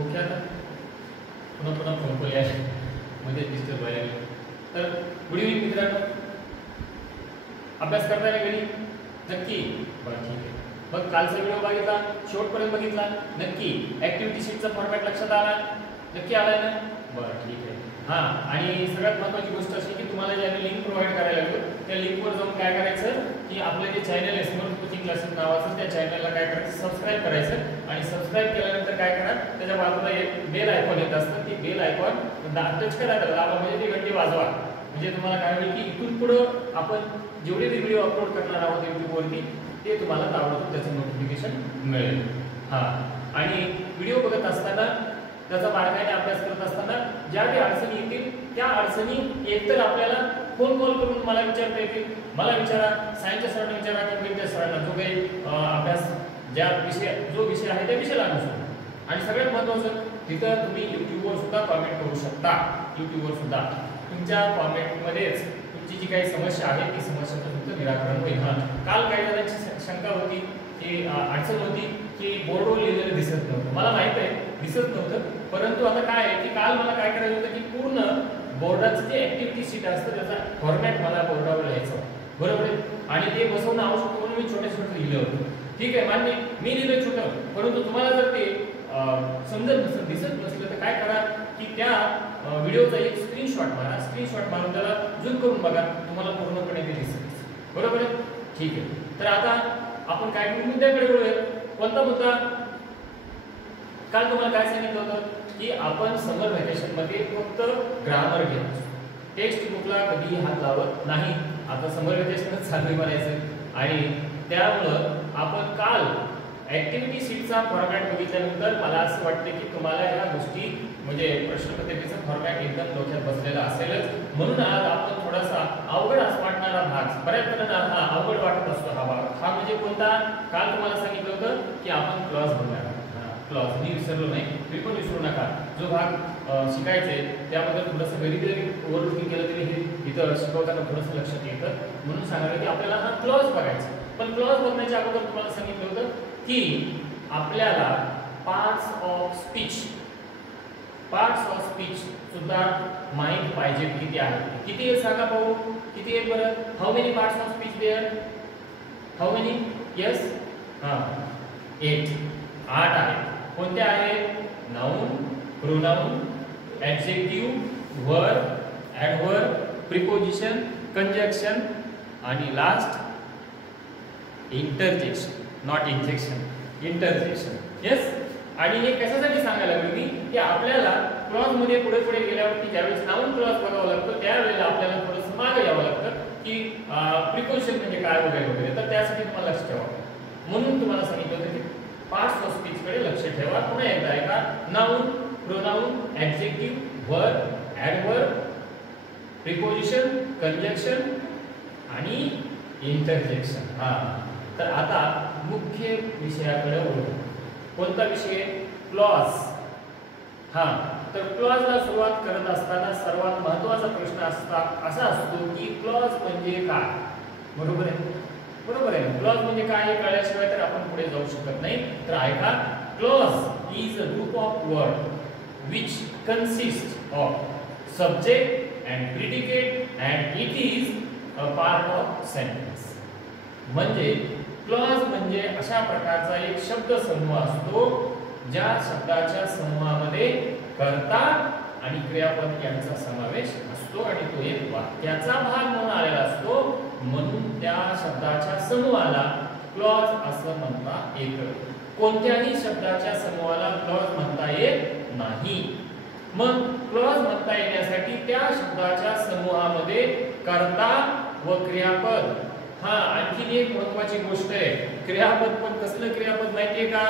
Okay आता पुन्हा पुन्हा फोन कॉल या मध्ये डिस्टर्ब व्हायला लागले. तर गुड इव्हनिंग मित्रांनो, अभ्यास करताय ना घरी नक्की? बरं ठीक आहे. मग कालचा व्हिडिओ बघितला, शेवटपर्यंत बघितला नक्की? ॲक्टिव्हिटी शीटचा फॉर्मॅट लक्षात आला? नक्की आलाय ना? बरं ठीक आहे. हां, आणि सगळ्यात महत्त्वाची गोष्ट अशी की तुम्हाला जे आम्ही लिंक प्रोव्हाइड करायला लागलो त्या लिंकवर जाऊन काय करायचं की आपलं जे चॅनल आहे समर्थ कोचिंग क्लासेस नावाचं, त्या चॅनलला काय करायचं, सबस्क्राईब करायचं. आणि सबस्क्राईब केल्यानंतर काय करा, त्याच्या बाजूला एक बेल आयकॉन येत असतं, ती बेल आयकॉन टच करा, दाबा, म्हणजे ती घंटी वाजवा. म्हणजे तुम्हाला काय होईल की इथून पुढं आपण जेवढे व्हिडिओ अपलोड करणार आहोत यूट्यूबवरती ते तुम्हाला ताबडतोब त्याचं नोटिफिकेशन मिळेल. हां, आणि व्हिडिओ बघत असताना त्याचा बारकाईने अभ्यास करत असताना ज्या काही अडचणी येतील त्या अडचणी एकतर आपल्याला फोन कॉल करून मला विचारता येतील. मला विचारा, सायन्सच्या सरांना विचारा किंवा गणिताच्या सरांना, जो काही अभ्यास जो विषय आहे त्या विषयाला अनुसरून. आणि सगळ्यात महत्त्वाचं, तिथं तुम्ही यूट्यूबवर सुद्धा कॉमेंट करू शकता. यूट्यूबवर सुद्धा तुमच्या कॉमेंटमध्येच तुमची जी काही समस्या आहे ती समस्याचं तुमचं निराकरण होईल. हां, काल काही जणांची शंका होती की अडचण होती की बोर्डवर लिहिलेलं दिसत नव्हतं. मला माहित आहे दिसत नव्हतं, परंतु आता काय आहे की काल मला काय करायचं होतं की पूर्ण बोर्डाचं जे ॲक्टिव्हिटी शीट असतं त्याचा फॉर्मॅट मला बोर्डावर लिहायचं, बरोबर आहे. आणि ते बसवणं आवश्यक म्हणून मी छोटे छोटे लिहिलं होतं. ठीक आहे, मान्य, मी लिहिलं छोटं, परंतु तुम्हाला जर ते समजत नसेल, दिसत नसलं तर काय करा की त्या व्हिडिओचा एक स्क्रीनशॉट मारा. स्क्रीनशॉट मारून त्याला झूम करून बघा, तुम्हाला पूर्णपणे ते दिसेल, बरोबर आहे. ठीक आहे, तर आता आपण काय करू, मुद्द्याकडे वळूया. कोणता मुद्दा? काल तुम्हाला काय सांगितलं होतं की आपण समर व्हॅकेशन मध्ये फक्त ग्रामर घेतो, टेक्स्ट बुकला कधीही हात लावत नाही. आता समर व्हॅकेशनच चालू म्हणायचं, आणि त्यामुळं आपण काल ॲक्टिव्हिटी शीटचा फॉर्मॅट बघितल्यानंतर मला असं वाटतं की तुम्हाला ह्या गोष्टी म्हणजे प्रश्नपत्रिकेचा फॉर्मॅट एकदम डोक्यात बसलेला असेलच. म्हणून आज आपण थोडासा अवघड असं वाटणारा भाग, बऱ्याच जणांना हा अवघड वाटत असतो हा भाग. हा म्हणजे कोणता? काल तुम्हाला सांगितलं होतं की आपण क्लॉज बघणार. क्लॉज मी विसरलो नाही, तुम्ही पण विसरू नका. जो भाग शिकायचे त्याबद्दल थोडंसं घरी जरी ओव्हरलुकिंग केलं तरी हे इथं शिकवताना थोडंसं लक्षात येतं. म्हणून सांगायला की आपल्याला हा क्लॉज बघायचा. पण क्लॉज बघण्याच्या अगोदर तुम्हाला सांगितलं होतं की आपल्याला पार्ट्स ऑफ स्पीच सुद्धा माहित पाहिजे किती आहे. किती आहे सांगा पाहू, किती आहे बरं? How many parts of speech there? How many? Yes, हां 8 आहे. कोणते आहेत? Noun, pronoun, adjective, verb, adverb, preposition, conjunction आणि last interjection. Not injection, interjection. Yes. आणि हे कशासाठी सांगायला लागलो मी की आपल्याला क्लॉज मध्ये पुढे पुढे गेल्यावरती ज्यावेळेस नाउन क्लॉज बघावं लागतं त्यावेळेला आपल्याला थोडंसं मागे यावं लागतं की प्रिपोजिशन म्हणजे काय वगैरे वगैरे. तर त्यासाठी तुम्हाला लक्ष ठेवा. म्हणून तुम्हाला सांगितलं होतं की पार्ट्स ऑफ स्पीच कडे लक्ष ठेवा. पुन्हा एकदा ऐका. Noun, pronoun, adjective, verb, adverb, preposition, conjunction आणि इंटरजेक्शन. हां, तर आता मुख्य विषयाकडे वळू. कोणता विषय? क्लॉज. हां, तर क्लॉजला सुरुवात करत असताना सर्वात महत्त्वाचा प्रश्न असा असतो की क्लॉज म्हणजे काय? बरोबर आहे, बरोबर आहे. क्लॉज म्हणजे काय हे कळल्याशिवाय तर आपण पुढे जाऊ शकत नाही. तर ऐका. Clause is a group of word which consist of subject and predicate and it is a part of sentence. म्हणजे क्लॉज म्हणजे अशा प्रकारचा एक शब्द समूह असतो ज्या शब्दाच्या समूहामध्ये कर्ता आणि क्रियापद यांचा समावेश असतो आणि तो एक वाक्याचा भाग म्हणून आलेला असतो. म्हणून त्या शब्दाच्या समूहाला क्लॉज असं म्हणता येतं. कोणत्याही शब्दाच्या समूहाला क्लॉज म्हणता येत नाही. मग क्लॉज म्हणता येण्यासाठी त्या शब्दाच्या समूहामध्ये कर्ता व क्रियापद. हा, आणखी एक महत्त्वाची गोष्ट आहे. क्रियापद पण कसलं क्रियापद माहितीये का?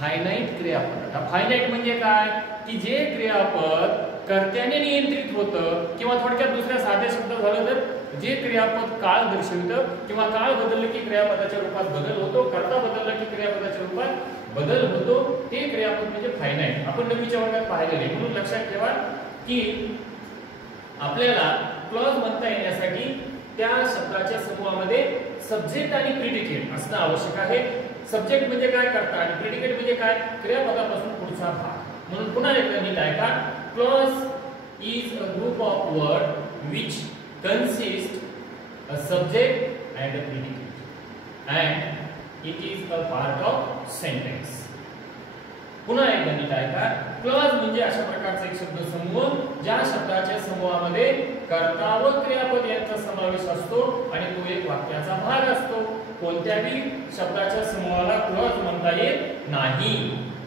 फायनाइट क्रियापद. आता फायनाइट म्हणजे काय? की जे क्रियापद कर्त्याने नियंत्रित होतं किंवा थोडक्यात दुसऱ्या साध्या शब्दात झालं तर जे क्रियापद काळ दर्शवितं किंवा काळ बदललं की क्रियापदाच्या रूपात बदल होतो, कर्ता बदलला की क्रियापदाच्या रूपात बदल होतो, ते क्रियापद म्हणजे फायनाइट. आपण नवीच्या वर्गात पाहिलेले. म्हणून लक्षात ठेवा की आपल्याला क्लॉज म्हणता येण्यासाठी त्या शब्दाच्या समूहामध्ये सब्जेक्ट आणि प्रिडिकेट असणं आवश्यक आहे. सब्जेक्ट म्हणजे काय? कर्ता. आणि प्रिडिकेट म्हणजे काय? क्रियापदापासून पुढचा भाग. म्हणून पुन्हा एकदा नीट ऐका. Clause is a group of words which consist a subject and a predicate and it is a part of sentence. पुन्हा एकदा नीट ऐका. क्लॉज म्हणजे अशा प्रकारचा एक शब्द समूह ज्या शब्दाच्या समूहामध्ये कर्ता व क्रियापद यांचा समावेश असतो आणि तो एक वाक्याचा भाग असतो. कोणत्याही शब्दाच्या समूहाला क्लॉज म्हणता येत नाही.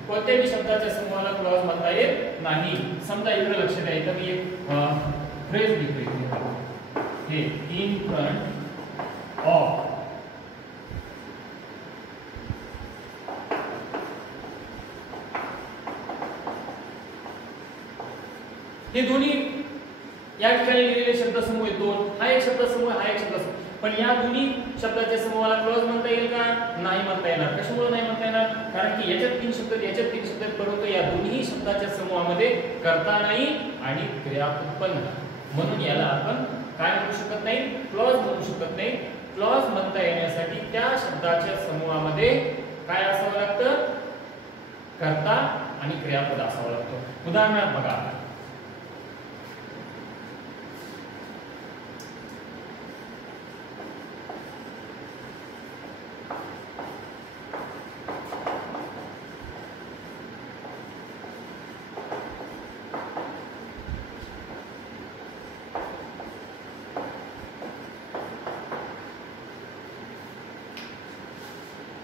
कोणत्याही शब्दाच्या समूहाला क्लॉज म्हणता येत नाही. समजा इकडे लक्ष द्या. इथं मी एक फ्रेज लिहितो. हे इन फ्रंट ऑफ हे दोन्ही या ठिकाणी लिहिलेले शब्दसमूह आहेत दोन. हा एक शब्दसमूह, हा एक शब्दसमूह. पण या दोन्ही शब्दाच्या समूहाला क्लॉज म्हणता येईल का? नाही म्हणता येणार. कशामुळे नाही म्हणता येणार? कारण की याच्यात तीन शब्द याच्यात तीन शब्द परंतु या दोन्ही शब्दाच्या समूहामध्ये कर्ता नाही आणि क्रियापद पण नाही. म्हणून याला आपण काय म्हणू शकत नाही? क्लॉज म्हणू शकत नाही. क्लॉज म्हणता येण्यासाठी त्या शब्दाच्या समूहामध्ये काय असावं लागतं? कर्ता आणि क्रियापद असावं लागतं. उदाहरणार्थ बघा.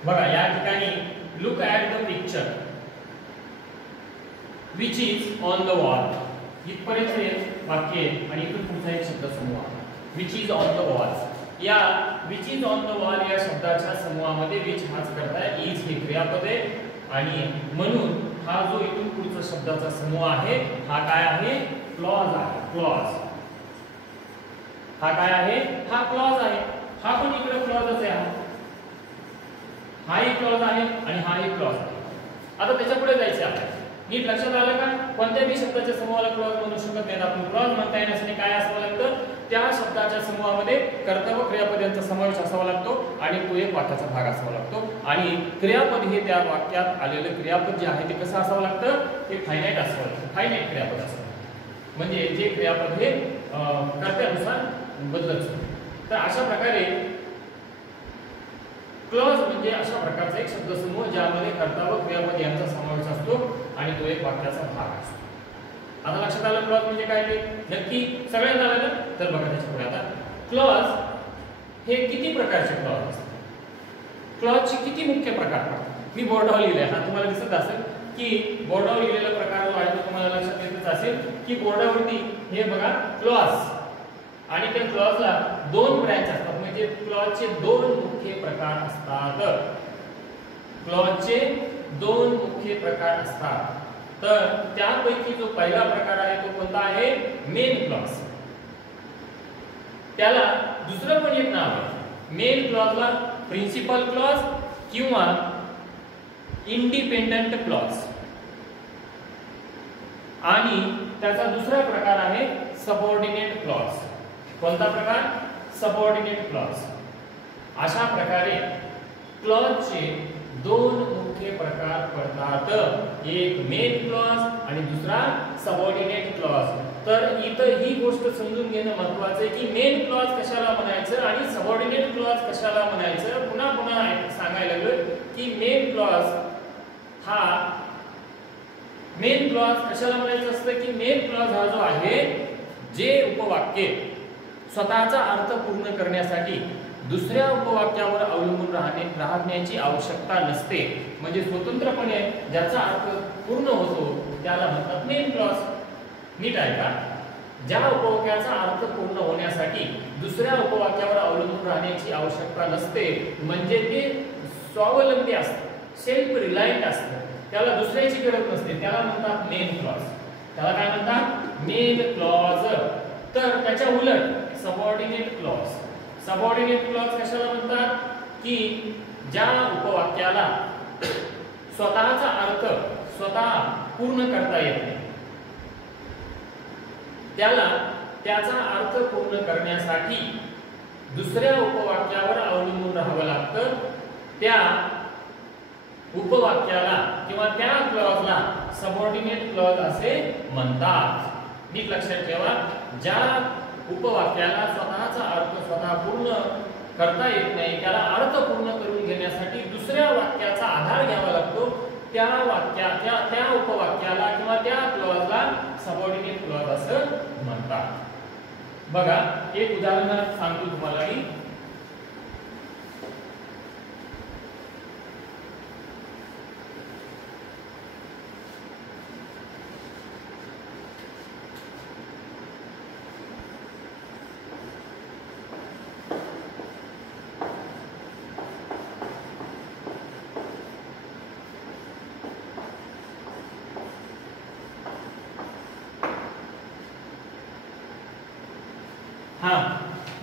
बघा या ठिकाणी look at the picture which is on the wall. इथपर्यंत हे वाक्य आहे आणि इथून पुढचा एक शब्द समूह आहे which is on the wall. या which is on the wall या शब्दाच्या समूहामध्ये विच हाच करता आहे, इज हे क्रियापद आहे आणि म्हणून हा जो इथून पुढचा शब्दाचा समूह आहे हा काय आहे? क्लॉज आहे. क्लॉज हा काय आहे? हा क्लॉज आहे. हा पण इकडे क्लॉजच आहे. हा एक क्लॉज आहे आणि हा एक क्लॉज आहे. आता त्याच्या पुढे जायचं आहे. नीट लक्षात आलं का? कोणत्याही शब्दाच्या समूहाला क्लॉज म्हणू शकत नाही आपण. क्लॉज म्हणता येण्यासाठी काय असावं लागतं? त्या शब्दाच्या समूहामध्ये कर्ता व क्रियापद यांचा समावेश असावा लागतो आणि तो एक वाक्याचा भाग असावा लागतो. आणि क्रियापद हे त्या वाक्यात आलेलं क्रियापद जे आहे ते कसं असावं लागतं? ते फायनाइट असावं लागतं. फायनाइट क्रियापद असावं म्हणजे जे क्रियापद हे कर्त्यानुसार बदलत असतं. तर अशा प्रकारे क्लॉज म्हणजे अशा प्रकारचा एक शब्दसमूह ज्यामध्ये कर्ता व क्रियापद यांचा समावेश असतो आणि तो एक वाक्याचा भाग असतो. आता लक्षात आलं क्लॉज म्हणजे काय ते? नक्की सगळ्यांना आलं? तर बघा त्याच्या पुढे आता क्लॉज हे किती प्रकारचे क्लॉज असतात? क्लॉजचे किती मुख्य प्रकार पडतात? मी बोर्डावर लिहिले. हा तुम्हाला दिसत असेल की बोर्डावर लिहिलेला प्रकार जो आहे तो तुम्हाला लक्षात येतच असेल की बोर्डावरती हे बघा क्लॉज आणि त्या क्लॉजला दोन ब्रँच असतात. म्हणजे क्लॉजचे दोन मुख्य प्रकार असतात. क्लॉजचे दोन मुख्य प्रकार असतात. तर त्यापैकी जो पहिला प्रकार आहे तो कोणता आहे? Main clause. त्याला दुसरं पण एक नाव आहे. मेन क्लॉजला प्रिन्सिपल क्लॉज किंवा इंडिपेंडंट क्लॉज आणि त्याचा दुसरा प्रकार आहे सबऑर्डिनेट क्लॉज. कोणता प्रकार? Subordinate clause. अशा प्रकारे क्लॉजचे दोन मुख्य प्रकार पडतात. एक मेन क्लॉज आणि दुसरा सबऑर्डिनेट क्लॉज. तर इथं ही गोष्ट समजून घेणं महत्त्वाचं आहे की मेन क्लॉज कशाला म्हणायचं आणि सबऑर्डिनेट क्लॉज कशाला म्हणायचं. पुन्हा पुन्हा सांगायला लागलं की मेन क्लॉज हा मेन क्लॉज कशाला म्हणायचं असतं की मेन क्लॉज हा जो आहे जे उपवाक्य स्वतःचा अर्थ पूर्ण करण्यासाठी दुसऱ्या उपवाक्यावर अवलंबून राहण्याची आवश्यकता नसते. म्हणजे स्वतंत्रपणे ज्याचा अर्थ पूर्ण होतो त्याला म्हणतात मेन क्लॉज. नीट आहे का? ज्या उपवाक्याचा अर्थ पूर्ण होण्यासाठी दुसऱ्या उपवाक्यावर अवलंबून राहण्याची आवश्यकता नसते म्हणजे ते स्वावलंबी असतं, सेल्फ रिलायंट असतं, त्याला दुसऱ्याची गरज नसते, त्याला म्हणतात मेन क्लॉज. त्याला काय म्हणतात? Main clause. तर त्याच्या उलट सबऑर्डिनेट क्लॉज. सबऑर्डिनेट क्लॉज कशाला म्हणतात? की ज्या उपवाक्याला स्वतःचा अर्थ स्वतः पूर्ण करता येत नाही त्याला त्याचा अर्थ पूर्ण करण्यासाठी दुसऱ्या उपवाक्यावर अवलंबून राहावं लागतं. त्या उपवाक्याला किंवा त्या क्लॉजला सबऑर्डिनेट क्लॉज असे म्हणतात. नीट लक्षात ठेवा, ज्या उपवाक्याला स्वतःचा अर्थ स्वतः पूर्ण करता येत नाही, त्याला अर्थ पूर्ण करून घेण्यासाठी दुसऱ्या वाक्याचा आधार घ्यावा लागतो, त्या उपवाक्याला किंवा त्या क्लॉजला सबऑर्डिनेट क्लॉज असं म्हणतात. बघा, एक उदाहरण सांगतो तुम्हाला मी.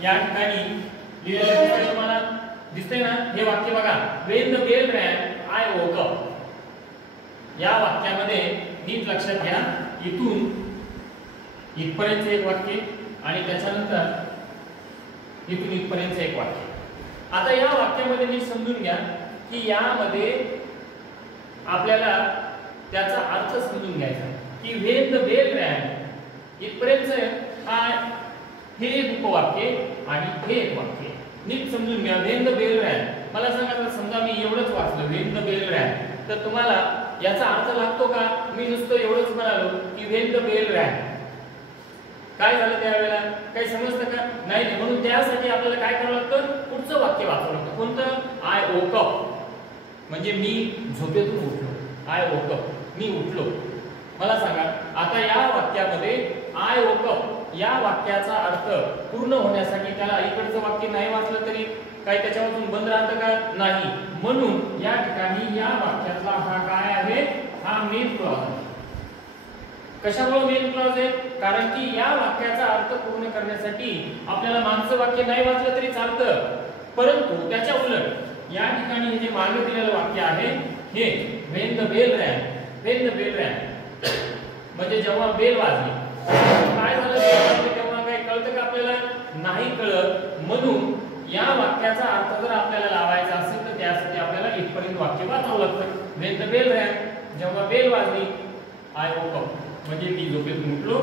या ठिकाणी लिहिलेलं दिसतंय तुम्हाला, दिसतंय ना हे वाक्य बघा. When the bell rang, I woke up. या वाक्यामध्ये नीट लक्षात घ्या, इथून इथपर्यंत एक वाक्य आणि त्याच्यानंतर इथून इथपर्यंत एक वाक्य. आता या वाक्यामध्ये नीट समजून घ्या की यामध्ये आपल्याला त्याचा अर्थ समजून घ्यायचा की when the bell rang इथपर्यंत हे एक उपवाक्य आणि हे एक वाक्य. नीट समजून घ्या. when the bell rang, मला सांगा तर समजा मी एवढंच वाचलं when the bell rang, तर तुम्हाला याचा अर्थ लागतो का? मी नुसतं एवढंच म्हणालो की when the bell rang, काय झालं त्यावेळेला? काही समजतं का? नाही. म्हणून त्यासाठी आपल्याला काय करावं लागतं? पुढचं वाक्य वाचावं लागतं. कोणतं? I woke up, म्हणजे मी झोपेतून उठलो. I woke up, मी उठलो. मला सांगा आता या वाक्यामध्ये I woke up या वाक्याचा अर्थ पूर्ण होण्यासाठी त्याला इकडचं वाक्य नाही वाचलं तरी काही त्याच्यामधून बंद राहतं का? नाही. म्हणून या ठिकाणी या वाक्यातला हा काय आहे? हा मेन क्लॉज आहे. कशामुळे मेन क्लॉज आहे? कारण की या वाक्याचा अर्थ पूर्ण करण्यासाठी आपल्याला मागचं वाक्य नाही वाचलं तरी चालतं, परंतु त्याच्या उलट या ठिकाणी हे जे मागे दिलेलं वाक्य आहे हे when the bell rang, when the bell rang म्हणजे जेव्हा बेल वाजली काय झालं तेव्हा काही कळतं का आपल्याला? नाही कळत. म्हणून या वाक्याचा अर्थ जर आपल्याला लावायचा असेल तर त्यासाठी आपल्याला इथपर्यंत वाक्य वाचावं लागतं. when the bell rang, जेव्हा बेल वाजली, I woke up म्हणजे मी झोपेतून उठलो,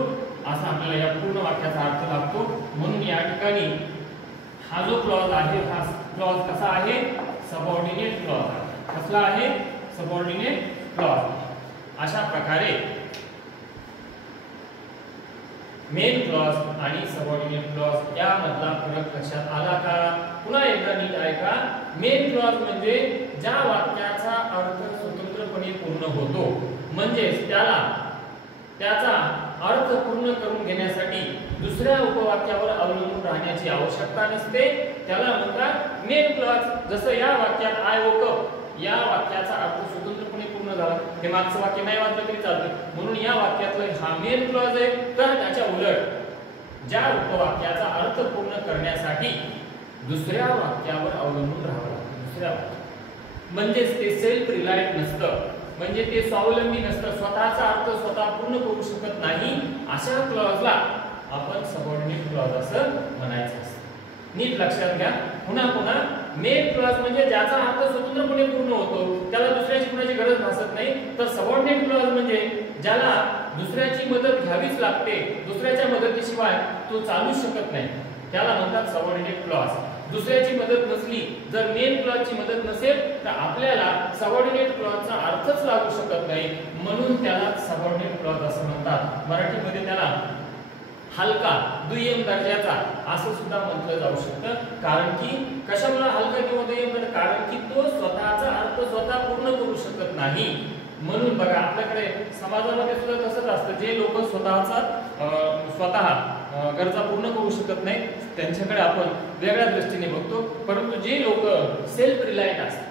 असा आपल्याला या पूर्ण वाक्याचा अर्थ लागतो. म्हणून या ठिकाणी हा जो क्लॉज आहे हा क्लॉज कसा आहे? सबऑर्डिनेट क्लॉज आहे. कसला आहे? Subordinate clause. अशा प्रकारे मेन क्लॉज आणि सबऑर्डिनेट क्लॉज यामधला फरक लक्षात आला का? पुन्हा एकदा नीट ऐका. मेन क्लॉज म्हणजे ज्या वाक्याचा अर्थ स्वतंत्रपणे पूर्ण होतो, म्हणजे त्याचा अर्थ पूर्ण करून घेण्यासाठी दुसऱ्या उपवाक्यावर अवलंबून राहण्याची आवश्यकता नसते, त्याला म्हणतात मेन क्लॉज. जसं या वाक्यात I woke up या वाक्याचा अर्थ स्वतंत्रपणे पूर्ण झाला, हे मागचं वाक्य नाही वाचलं तरी चालतं, म्हणून या वाक्यातलं हा मेन क्लॉज आहे. तर त्याच्या उलट ज्या उपवाक्याचा अर्थ पूर्ण करण्यासाठी दुसऱ्या वाक्यावर अवलंबून राहावं लागतं, दुसऱ्या म्हणजेच ते सेल्फ रिलायंट नसतं, म्हणजे ते स्वावलंबी नसतं, स्वतःचा अर्थ स्वतः पूर्ण करू शकत नाही, अशा क्लॉजला आपण सबऑर्डिनेट क्लॉज असं म्हणायचं असतं. नीट लक्षात घ्या. पुन्हा मेन क्लॉज म्हणजे ज्याचा अर्थ स्वतंत्रपणे पूर्ण होतो, त्याला दुसऱ्याची कुणाची गरज भासत नाही. तर सबऑर्डिनेट क्लॉज म्हणजे ज्याला दुसऱ्याची मदत घ्यावीच लागते, दुसऱ्याच्या मदतीशिवाय तो चालू शकत नाही, त्याला म्हणतात सबऑर्डिनेट क्लॉज. दुसऱ्याची मदत नसली, जर मेन क्लॉजची मदत नसेल तर आपल्याला सबऑर्डिनेट क्लॉजचा अर्थच लागू शकत नाही, म्हणून त्याला सबऑर्डिनेट क्लॉज असं म्हणतात. मराठीमध्ये त्याला हलका दुय्यम दर्जाचा असं सुद्धा म्हटलं जाऊ शकतं. कारण की कशामुळे हलका किंवा दुय्यम दर्जा? कारण की तो स्वतःचा अर्थ स्वतः पूर्ण करू शकत नाही. म्हणून बघा आपल्याकडे समाजामध्ये सुद्धा तसंच असतं, जे लोक स्वतः गरजा पूर्ण करू शकत नाही त्यांच्याकडे आपण वेगळ्या दृष्टीने बघतो, परंतु जे लोक सेल्फ रिलायंट असतात,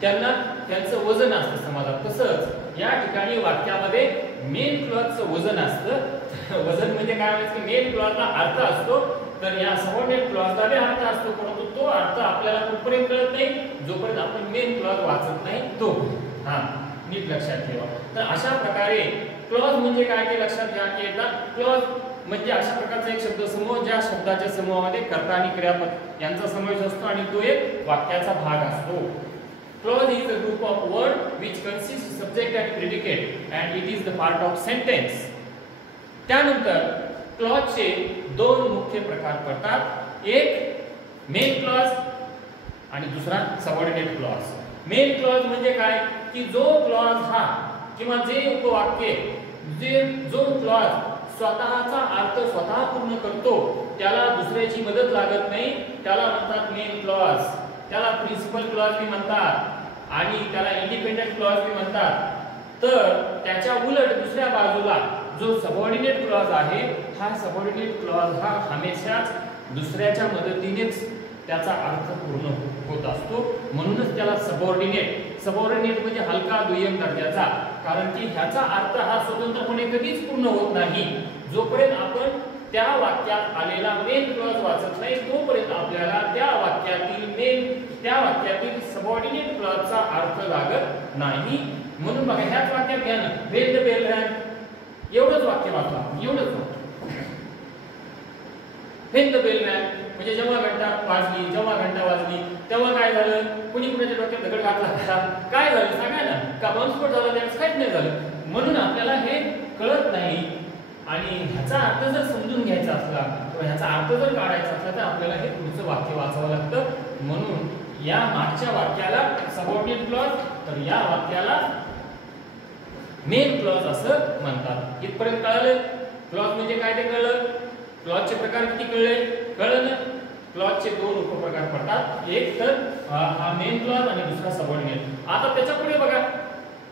त्यांना त्यांचं वजन असतं समाजात. तसंच या ठिकाणी वाक्यामध्ये मेन क्लॉजचं वजन असतं. वजन म्हणजे काय म्हणायचं? मेन क्लॉजला अर्थ असतो, तर या सबऑर्डिनेट क्लॉजला बी अर्थ असतो, परंतु तो अर्थ आपल्याला कुठपर्यंत कळत नाही जोपर्यंत आपण मेन क्लॉज वाचत नाही तो. नीट लक्षात ठेवा. तर अशा प्रकारे क्लॉज म्हणजे काय ते लक्षात घ्या की एकदा क्लॉज म्हणजे अशा प्रकारचा एक शब्दसमूह ज्या शब्दाच्या समूहामध्ये कर्ता आणि क्रियापद यांचा समावेश असतो आणि तो एक वाक्याचा भाग असतो. Clause is a group of word which consists subject and predicate and it is the part of sentence. त्यानंतर क्लॉजचे दोन मुख्य प्रकार पडतात, एक मेन क्लॉज आणि दुसरा सबऑर्डिनेट क्लॉज. मेन क्लॉज म्हणजे काय की जो क्लॉज हा किंवा जे उपवाक्य जो क्लॉज स्वतःचा अर्थ स्वतः पूर्ण करतो त्याला दुसऱ्याची मदत लागत नाही, त्याला म्हणतात मेन क्लॉज. त्याला प्रिन्सिपल क्लॉज भी म्हणतात आणि त्याला इंडिपेंडेंट क्लॉज भी म्हणतात. तर त्याच्या उलट दुसऱ्या बाजूला जो सबऑर्डिनेट क्लॉज आहे, हा सबऑर्डिनेट क्लॉज हा हमेशाच दुसऱ्याच्या मदतीनेच त्याचा अर्थ पूर्ण होत असतो. म्हणूनच त्याला सबऑर्डिनेट म्हणजे हलका दुय्यम दर्जाचा, कारण की ह्याचा अर्थ हा स्वतंत्रपणे कधीच पूर्ण होत नाही. जोपर्यंत आपण त्या वाक्यात आलेला मेन क्लॉज वाचत नाही तोपर्यंत आपल्याला त्या वाक्यातील सबऑर्डिनेट क्लॉजचा अर्थ लागत नाही. म्हणून बघा ह्याच वाक्यात घ्या ना, वेन द बेल रॅन, एवढंच वाक्य वाचला, एवढंच वाक्य. वेन द बेल रॅन म्हणजे जेव्हा घंटा वाजली तेव्हा काय झालं, कुणी कुणाच्या डोक्यात दगड घातला का, काय झालं सांगा ना, का बॉम्बस्फोट झाला, त्यावेळेस काहीच नाही झालं. म्हणून आपल्याला हे कळत नाही आणि ह्याचा अर्थ जर समजून घ्यायचा असला किंवा ह्याचा अर्थ जर काढायचा असला तर आपल्याला हे पुढचं वाक्य वाचावं लागतं. म्हणून या मागच्या वाक्याला सबऑर्डिनेट क्लॉज तर या वाक्याला मेन क्लॉज असं म्हणतात. इथपर्यंत कळलं क्लॉज म्हणजे काय ते कळलं. क्लॉजचे प्रकार किती कळलं ना. क्लॉजचे दोन उपप्रकार पडतात, एक तर हा मेन क्लॉज आणि दुसरा सबऑर्डिनेट. आता त्याच्या पुढे बघा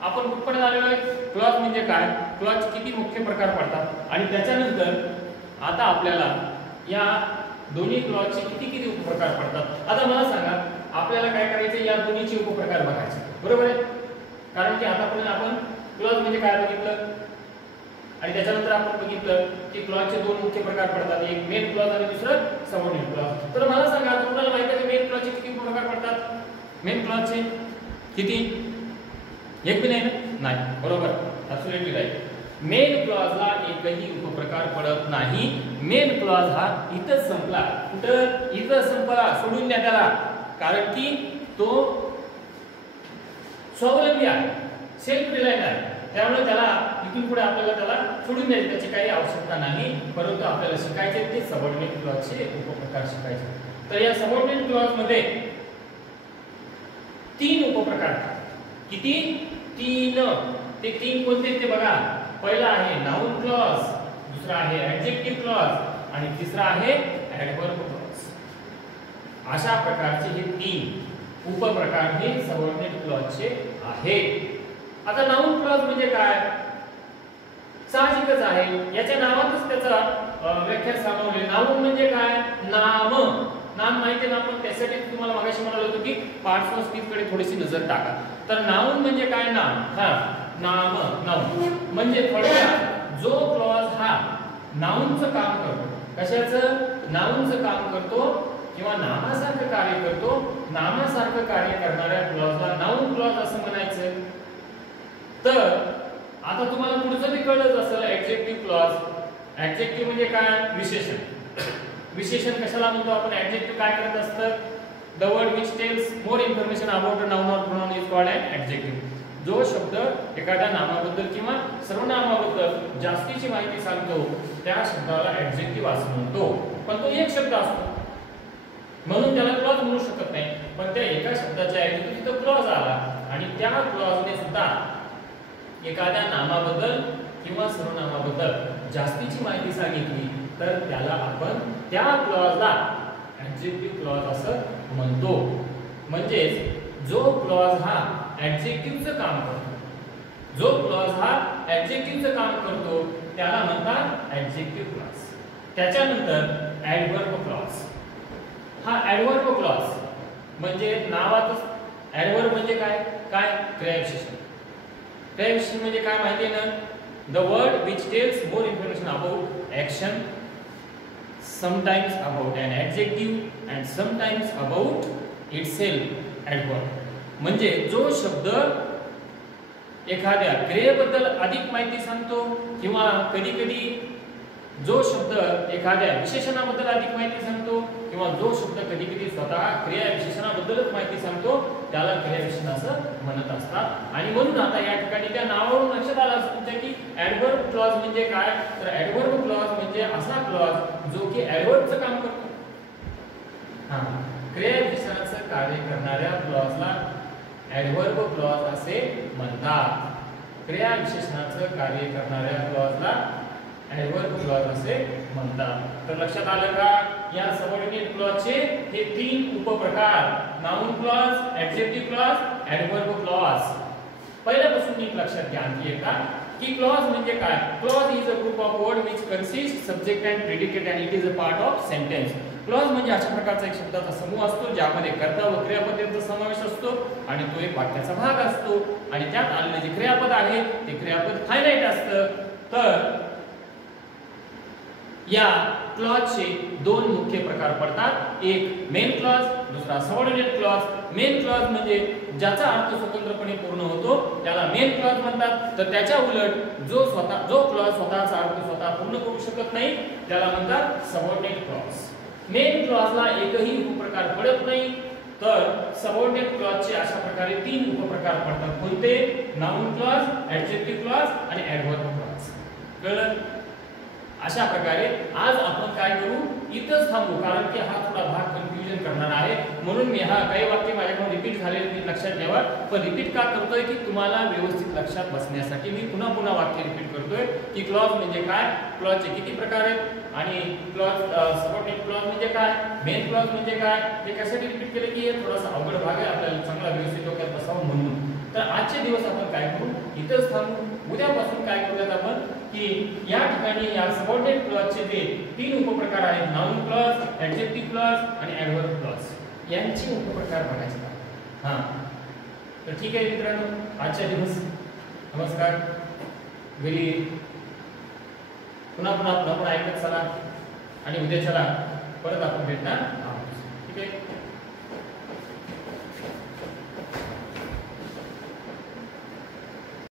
आपण कुठपर्यंत आलेलो आहे, क्लॉज म्हणजे काय, क्लॉज किती मुख्य प्रकार पडतात आणि त्याच्यानंतर आता आपल्याला या दोन्ही क्लॉजचे किती उपप्रकार पडतात. आता मला सांगा आपल्याला काय करायचं, या दोन्हीचे उपप्रकार बघायचे, बरोबर आहे. कारण की आतापर्यंत आपण क्लॉज म्हणजे काय बघितलं आणि त्याच्यानंतर आपण बघितलं की क्लॉजचे दोन मुख्य प्रकार पडतात, एक मेन क्लॉज आणि दुसरं सबऑर्डिनेट क्लॉज. तर मला सांगा तुम्हाला माहिती आहे की मेन क्लॉजचे किती उपप्रकार पडतात, मेन क्लॉजचे किती, एक भी नाही ना, नाही, बरोबर, ॲब्सोल्युटली राईट. मेन क्लॉजला एकही उपप्रकार पडत नाही. मेन क्लॉज हा इथंच संपला, कुठं इथं संपला, सोडून द्या त्याला, कारण की तो स्वावलंबी आहे, सेल्फ रिलायंट आहे. त्यामुळे त्याला इथून पुढे आपल्याला त्याला सोडून द्यायची त्याची काही आवश्यकता नाही. परंतु आपल्याला शिकायचे ते सबऑर्डिनेट क्लॉजचे उपप्रकार शिकायचे. तर या सबऑर्डिनेट क्लॉज मध्ये तीन उपप्रकार, किती, तीन. ते तीन कोणते ते बघा. पहिला आहे नाउन क्लॉज, दुसरा आहे ऍडजेक्टिव्ह क्लॉज आणि तिसरा आहे ऍडव्हर्ब क्लॉज. अशा प्रकारचे हे तीन उपप्रकार हे सबऑर्डिनेट क्लॉजचे आहेत. आता नाउन क्लॉज म्हणजे काय, साहजिकच आहे, याच्या नावातच त्याचा व्याख्या सामावली. नाउन म्हणजे काय, नाम माहिती ना, आपण त्यासाठी तुम्हाला मागाशी म्हणालो होतो की पार्ट्स ऑफ स्पीच कडे थोडीशी नजर टाका. तर नाउन म्हणजे काय, नाम, नाम, नाउन म्हणजे थोडक्यात जो क्लॉज हा नाउनचं काम करतो, कशाचं, नाउनचं काम करतो किंवा नामासारखं कार्य करतो, नामासारखं कार्य करणाऱ्या क्लॉजला नाउन क्लॉज असं म्हणायचं. तर आता तुम्हाला पुढचं बी कळलंच असेल, ऍडजेक्टिव्ह क्लॉज. ऍडजेक्टिव्ह म्हणजे काय, विशेषण. विशेषण कशाला म्हणतो आपण, ऍडजेक्टिव्ह काय करत असतं, the word which tells more information about a noun or pronoun is called an adjective. जो शब्द एखाद्या नामाबद्दल किंवा सर्वनामाबद्दल जास्तीची माहिती सांगतो त्या शब्दाला ऍडजेक्टिव्ह असं म्हणतो. पण तो एक शब्द असतो म्हणून त्याला क्लॉज म्हणू शकत नाही. पण त्या एका शब्दाच्या ऐवजी तिथं क्लॉज आला आणि त्या क्लॉजने सुद्धा एखाद्या नामाबद्दल किंवा सर्वनामाबद्दल जास्तीची माहिती सांगितली तर त्याला आपण त्या क्लॉजला ऍडजेक्टिव्ह क्लॉज असं म्हणतो. म्हणजेच जो क्लॉज हा ऍडजेक्टिव्हचं काम करतो, जो क्लॉज हा ऍडजेक्टिव्हचं काम करतो त्याला म्हणतात ऍडजेक्टिव्ह क्लॉज. त्याच्यानंतर ऍडव्हर्ब क्लॉज. हा ऍडव्हर्ब क्लॉज म्हणजे नावातच, ऍडव्हर्ब म्हणजे काय, क्रियाविशेषण. क्रियाविशेषण म्हणजे काय माहिती आहे ना, the word which tells more information about action, sometimes about an adjective and sometimes about itself. Adverb म्हणजे जो शब्द एखाद्या क्रियेबद्दल अधिक माहिती सांगतो किंवा कधी-कधी जो शब्द एखाद्या विशेषणाबद्दल अधिक माहिती सांगतो किंवा जो शब्द कधी कधी स्वतः क्रिया विशेषणाबद्दलच माहिती सांगतो त्याला क्रिया विशेषण असं म्हणत असतात. आणि म्हणून आता या ठिकाणी त्या नावावरून लक्षात आलं असं तुमच्या की ऍडव्हर्ब क्लॉज म्हणजे काय, तर ऍडव्हर्ब क्लॉज म्हणजे असा क्लॉज जो की ऍडव्हर्बचं काम करतो. हा, क्रिया विशेषणाचं कार्य करणाऱ्या क्लॉजला ऍडव्हर्ब क्लॉज असे म्हणतात. क्रिया विशेषणाचं कार्य करणाऱ्या क्लॉजला ऍडव्हर्ब क्लॉज असे म्हणतात. तर लक्षात आलं का, या सबऑर्डिनेट क्लॉजचे हे 3 उपप्रकार, noun clause, adjective clause, adverb clause. पहिल्यापासून नीट लक्षात घ्या आणखी एकदा की क्लॉज म्हणजे काय. Clause is a group of word which consist subject and predicate and it is a part of sentence. Clause म्हणजे अशा प्रकारचा एक शब्दाचा समूह असतो ज्यामध्ये कर्ता व क्रियापद यांचा समावेश असतो आणि तो एक वाक्याचा भाग असतो आणि त्यात आलेले जे क्रियापद आहे ते क्रियापद फायनाइट असतं. तर या क्लॉजचे 2 मुख्य प्रकार पडतात, एक मेन क्लॉज, दुसरा सबऑर्डिनेट क्लॉज. मेन क्लॉज म्हणजे ज्याचा अर्थ स्वतंत्रपणे पूर्ण होतो त्याला मेन क्लॉज म्हणतात. तर त्याच्या उलट जो क्लॉज स्वतःचा अर्थ स्वतः पूर्ण करू शकत नाही त्याला म्हणतात सबऑर्डिनेट क्लॉज. मेन क्लॉजला एकही उपप्रकार पडत नाही. तर सबऑर्डिनेट क्लॉजचे अशा प्रकारे 3 उपप्रकार पडतात. कोणते, नाउन क्लॉज, ऍडजेक्टिव्ह क्लॉज आणि ऍडव्हर्ब क्लॉज. कळलं. अशा प्रकारे आज आपण काय करू, इथंच थांबू कारण की हा थोडा भाग कन्फ्युजन करणार आहे. म्हणून मी काही वाक्य माझ्याकडून रिपीट झालेले लक्षात ठेवा. पण रिपीट का करतोय की तुम्हाला व्यवस्थित लक्षात बसण्यासाठी मी पुन्हा पुन्हा वाक्य रिपीट करतोय की क्लॉज म्हणजे काय, क्लॉजचे किती प्रकार आहेत आणि क्लॉज सबऑर्डिनेट क्लॉज म्हणजे काय, मेन क्लॉज म्हणजे काय. हे कशासाठी रिपीट केलं की हे थोडासा अवघड भाग आहे, आपल्याला चांगला व्यवस्थित डोक्यात बसावं म्हणून. तर आजचे दिवस आपण काय करू, इथंच थांबू. उद्यापासून काय करूयात आपण की या ठिकाणी या सबऑर्डिनेट क्लॉजचे जे 3 उपप्रकार आहेत, नाउन क्लॉज, ऍडजेक्टिव्ह क्लॉज आणि ऍडव्हर्ब क्लॉज, यांचे उपप्रकार बघायचे. हां, तर ठीक आहे मित्रांनो, आजच्या दिवस नमस्कार. घरी पुन्हा ऐकत चला आणि उद्या चला परत आपण भेटणार आहोत. ठीक आहे.